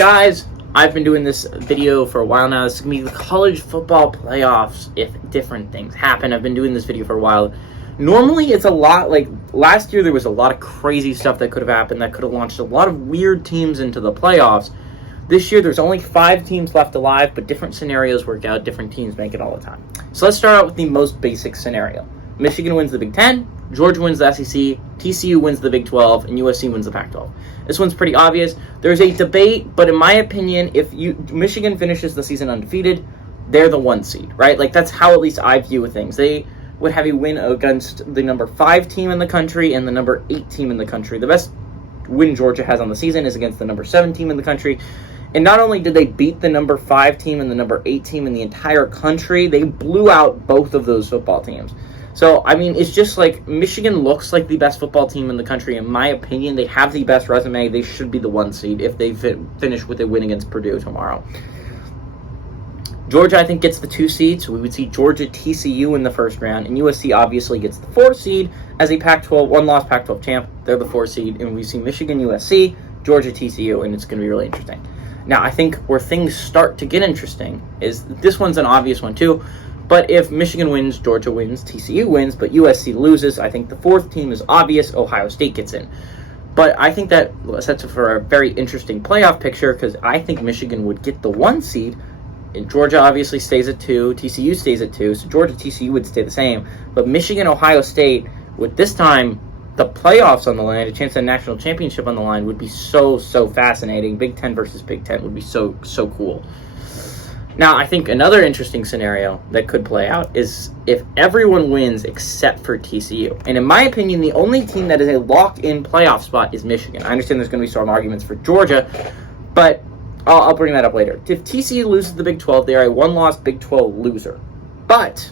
Guys, I've been doing this video for a while now. This is going to be the college football playoffs if different things happen. I've been doing this video for a while. Normally, it's a lot like last year there was a lot of crazy stuff that could have happened that could have launched a lot of weird teams into the playoffs. This year, there's only 5 teams left alive, but different scenarios work out. Different teams make it all the time. So let's start out with the most basic scenario. Michigan wins the Big Ten, Georgia wins the SEC, TCU wins the Big 12, and USC wins the Pac-12. This one's pretty obvious. There's a debate, but in my opinion, if Michigan finishes the season undefeated, they're the 1 seed, right? Like, that's how at least I view things. They would have a win against the number 5 team in the country and the number 8 team in the country. The best win Georgia has on the season is against the number 7 team in the country. And not only did they beat the number 5 team and the number 8 team in the entire country, they blew out both of those football teams. So, I mean, it's just like Michigan looks like the best football team in the country. In my opinion, they have the best resume. They should be the 1 seed if they finish with a win against Purdue tomorrow. Georgia, I think, gets the 2 seed, so we would see Georgia TCU in the first round, and USC obviously gets the 4 seed as a Pac-12, one-loss Pac-12 champ. They're the 4 seed, and we see Michigan, USC, Georgia TCU, and it's going to be really interesting. Now, I think where things start to get interesting is this one's an obvious one too. But if Michigan wins, Georgia wins, TCU wins, but USC loses, I think the 4th team is obvious. Ohio State gets in. But I think that sets up for a very interesting playoff picture because I think Michigan would get the 1 seed. And Georgia obviously stays at 2. TCU stays at 2. So Georgia, TCU would stay the same. But Michigan, Ohio State, with this time the playoffs on the line, a chance at a national championship on the line, would be so fascinating. Big Ten versus Big Ten would be so cool. Now, I think another interesting scenario that could play out is if everyone wins except for TCU. And in my opinion, the only team that is a locked-in playoff spot is Michigan. I understand there's going to be strong arguments for Georgia, but I'll bring that up later. If TCU loses the Big 12, they are a one-loss Big 12 loser. But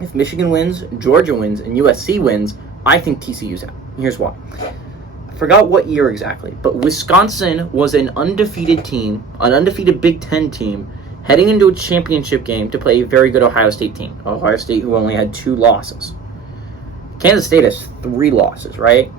if Michigan wins, Georgia wins, and USC wins, I think TCU's out. Here's why. I forgot what year exactly, but Wisconsin was an undefeated team, an undefeated Big Ten team, heading into a championship game to play a very good Ohio State team. Ohio State who only had 2 losses. Kansas State has 3 losses, right?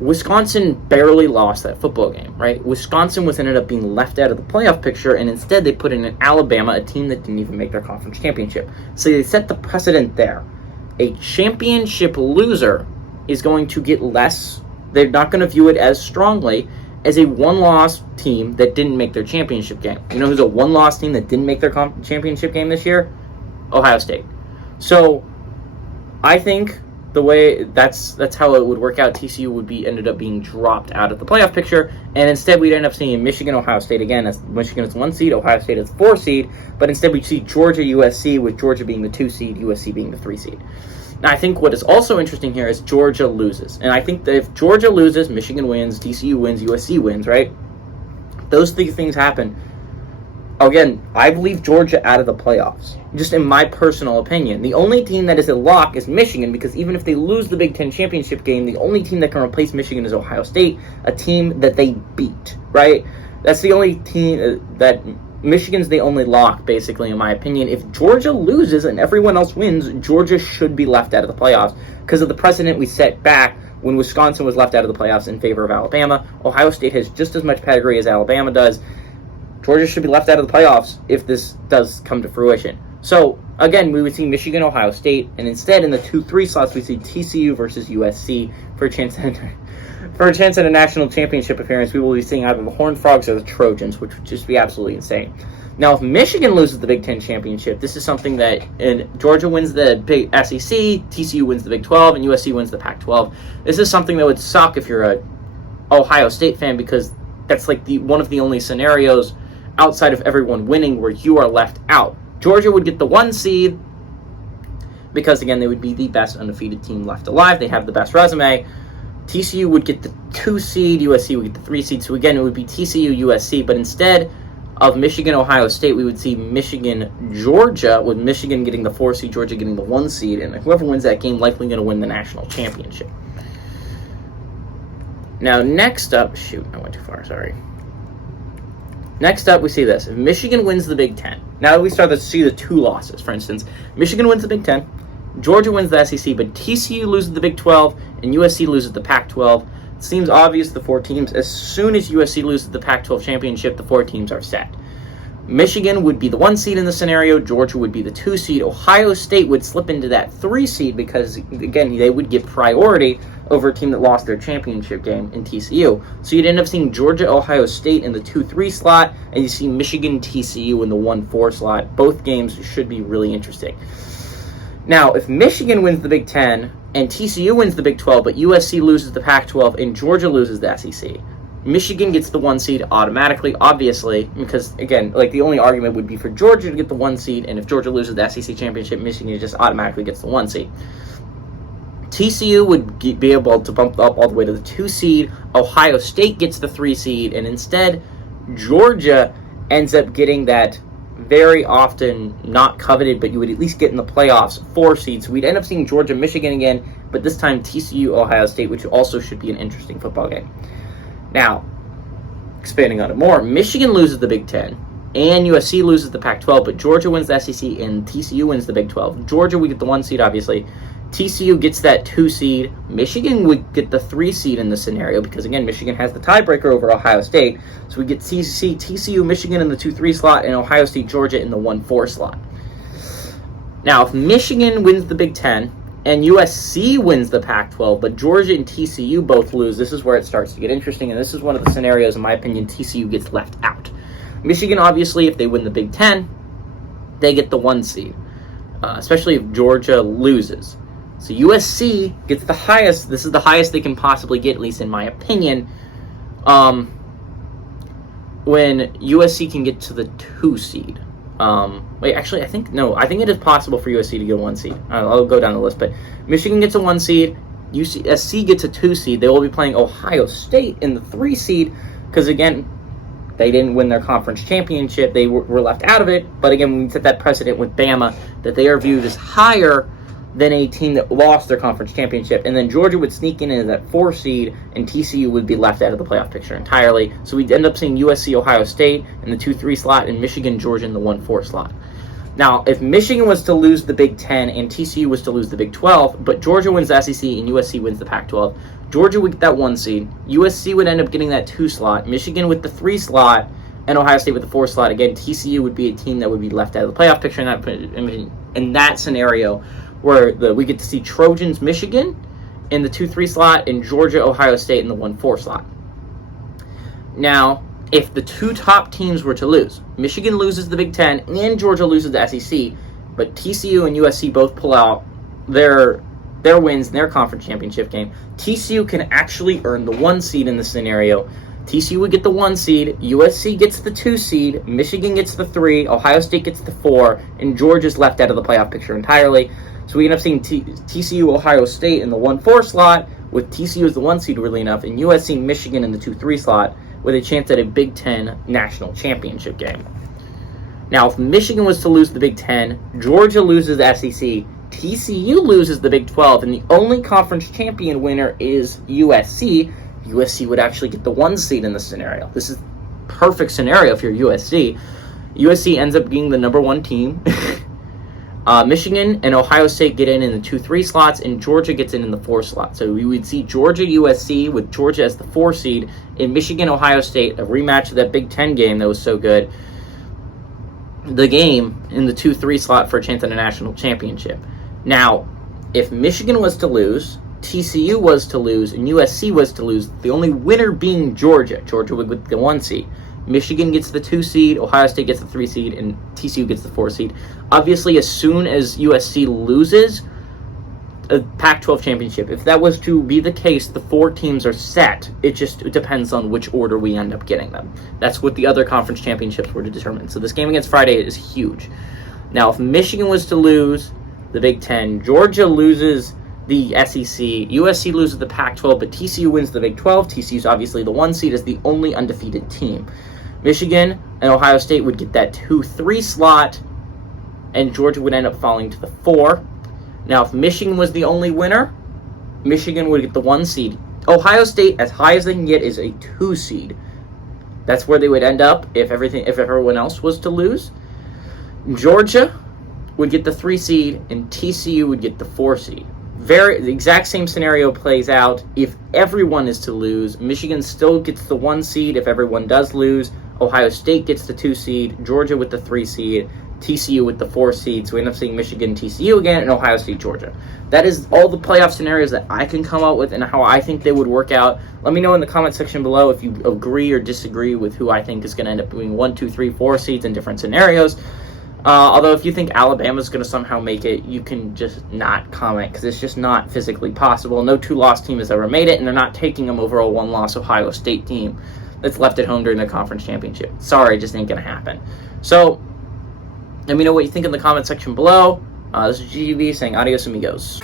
Wisconsin barely lost that football game, right? Wisconsin ended up being left out of the playoff picture, and instead they put in an Alabama, a team that didn't even make their conference championship. So they set the precedent there. A championship loser is going to get less. They're not going to view it as strongly as a one-loss team that didn't make their championship game. You know who's a one-loss team that didn't make their championship game this year? Ohio State. So I think the way that's how it would work out. TCU would be ended up being dropped out of the playoff picture, and instead we'd end up seeing Michigan, Ohio State again. As Michigan is 1 seed, Ohio State is 4 seed, but instead we see Georgia, USC, with Georgia being the 2 seed, USC being the 3 seed. Now, I think what is also interesting here is Georgia loses. And I think that if Georgia loses, Michigan wins, TCU wins, USC wins, right? Those 3 things happen. Again, I believe Georgia out of the playoffs. Just in my personal opinion. The only team that is a lock is Michigan, because even if they lose the Big Ten championship game, the only team that can replace Michigan is Ohio State, a team that they beat, right? That's the only team that... Michigan's the only lock, basically, in my opinion. If Georgia loses and everyone else wins, Georgia should be left out of the playoffs because of the precedent we set back when Wisconsin was left out of the playoffs in favor of Alabama. Ohio State has just as much pedigree as Alabama does. Georgia should be left out of the playoffs if this does come to fruition. So, again, we would see Michigan, Ohio State, and instead in the 2-3 slots, we see TCU versus USC for a chance at a national championship appearance. We will be seeing either the Horned Frogs or the Trojans, which would just be absolutely insane. Now, if Michigan loses the Big Ten championship, this is something that Georgia wins the Big SEC, TCU wins the Big 12, and USC wins the Pac-12. This is something that would suck if you're a Ohio State fan, because that's like one of the only scenarios outside of everyone winning where you are left out. Georgia would get the 1 seed because, again, they would be the best undefeated team left alive. They have the best resume. TCU would get the 2 seed, USC would get the 3 seed. So again, it would be TCU, USC, but instead of Michigan, Ohio State, we would see Michigan, Georgia, with Michigan getting the 4 seed, Georgia getting the 1 seed, and whoever wins that game likely going to win the national championship. Now, next up, shoot, I went too far, sorry. Next up, we see this. If Michigan wins the Big Ten, now that we start to see the 2 losses, for instance, Michigan wins the Big Ten, Georgia wins the SEC, but TCU loses the Big 12, and USC loses the Pac-12. seems obvious, the 4 teams. As soon as USC loses the Pac-12 championship, the 4 teams are set. Michigan would be the 1 seed in the scenario. Georgia would be the 2 seed. Ohio State would slip into that 3 seed because, again, they would get priority over a team that lost their championship game in TCU. So you'd end up seeing Georgia, Ohio State in the 2-3 slot, and you see Michigan, TCU in the 1-4 slot. Both games should be really interesting. Now, if Michigan wins the Big Ten and TCU wins the Big 12, but USC loses the Pac-12 and Georgia loses the SEC, Michigan gets the 1 seed automatically, obviously, because, again, like the only argument would be for Georgia to get the 1 seed, and if Georgia loses the SEC championship, Michigan just automatically gets the 1 seed. TCU would be able to bump up all the way to the 2 seed. Ohio State gets the 3 seed, and instead, Georgia ends up getting that very often not coveted, but you would at least get in the playoffs 4 seed. So we'd end up seeing Georgia, Michigan again, but this time TCU, Ohio State, which also should be an interesting football game. Now, expanding on it more, Michigan loses the Big Ten, and USC loses the Pac-12, but Georgia wins the SEC, and TCU wins the Big 12. Georgia would get the 1 seed, obviously. TCU gets that 2 seed. Michigan would get the 3 seed in this scenario, because, again, Michigan has the tiebreaker over Ohio State. So we get TCU, Michigan in the 2-3 slot, and Ohio State, Georgia in the 1-4 slot. Now, if Michigan wins the Big Ten, and USC wins the Pac-12, but Georgia and TCU both lose, this is where it starts to get interesting, and this is one of the scenarios, in my opinion, TCU gets left out. Michigan, obviously, if they win the Big Ten, they get the 1 seed, especially if Georgia loses. So USC gets the highest. This is the highest they can possibly get, at least in my opinion, when USC can get to the 2 seed. I think it is possible for USC to get a 1 seed. I'll go down the list, but Michigan gets a 1 seed, USC gets a 2 seed. They will be playing Ohio State in the 3 seed because, again, they didn't win their conference championship. They were left out of it, but again, we set that precedent with Bama that they are viewed as higher than a team that lost their conference championship. And then Georgia would sneak in as that 4 seed, and TCU would be left out of the playoff picture entirely. So we'd end up seeing USC, Ohio State in the 2-3 slot, and Michigan, Georgia in the 1-4 slot. Now, if Michigan was to lose the Big Ten and TCU was to lose the Big 12, but Georgia wins the SEC and USC wins the Pac-12, Georgia would get that 1 seed. USC would end up getting that 2 slot. Michigan with the 3 slot, and Ohio State with the 4 slot. Again, TCU would be a team that would be left out of the playoff picture in that scenario, where we get to see Trojans, Michigan in the 2-3 slot, and Georgia, Ohio State in the 1-4 slot. Now, if the 2 top teams were to lose, Michigan loses the Big Ten and Georgia loses the SEC, but TCU and USC both pull out their wins in their conference championship game, TCU can actually earn the 1 seed in this scenario. TCU would get the 1 seed, USC gets the 2 seed, Michigan gets the 3, Ohio State gets the 4, and Georgia's left out of the playoff picture entirely. So we end up seeing TCU, Ohio State in the 1-4 slot, with TCU as the 1 seed, really enough, and USC, Michigan in the 2-3 slot, with a chance at a Big Ten national championship game. Now, if Michigan was to lose the Big Ten, Georgia loses the SEC, TCU loses the Big 12, and the only conference champion winner is USC. USC would actually get the 1 seed in this scenario. This is perfect scenario if you're USC. USC ends up being the number 1 team. Michigan and Ohio State get in the 2-3 slots, and Georgia gets in the 4 slot. So we would see Georgia, USC, with Georgia as the 4 seed, in Michigan, Ohio State, a rematch of that Big Ten game that was so good. The game in the 2-3 slot for a chance at a national championship. Now, if Michigan was to lose, TCU was to lose, and USC was to lose, the only winner being Georgia. Georgia would get the 1 seed. Michigan gets the 2 seed, Ohio State gets the 3 seed, and TCU gets the 4 seed. Obviously, as soon as USC loses a Pac-12 championship, if that was to be the case, the 4 teams are set. It depends on which order we end up getting them. That's what the other conference championships were to determine. So this game against Friday is huge. Now, if Michigan was to lose the Big Ten, Georgia loses the SEC, USC loses the Pac-12, but TCU wins the Big 12. TCU is obviously the 1 seed as the only undefeated team. Michigan and Ohio State would get that 2-3 slot, and Georgia would end up falling to the 4. Now, if Michigan was the only winner, Michigan would get the 1 seed. Ohio State, as high as they can get, is a 2 seed. That's where they would end up if everyone else was to lose. Georgia would get the 3 seed, and TCU would get the 4 seed. the exact same scenario plays out if everyone is to lose. Michigan still gets the 1 seed if everyone does lose. Ohio State gets the 2 seed. Georgia with the 3 seed. TCU with the 4 seed. So we end up seeing Michigan, TCU again, and Ohio State, Georgia. That is all the playoff scenarios that I can come up with and how I think they would work out. Let me know in the comment section below if you agree or disagree with who I think is going to end up doing 1, 2, 3, 4 seeds in different scenarios. Although if you think Alabama's going to somehow make it, you can just not comment because it's just not physically possible. No 2-loss team has ever made it, and they're not taking them over a 1-loss Ohio State team that's left at home during the conference championship. Sorry, it just ain't going to happen. So let me know what you think in the comment section below. This is GGB saying adios amigos.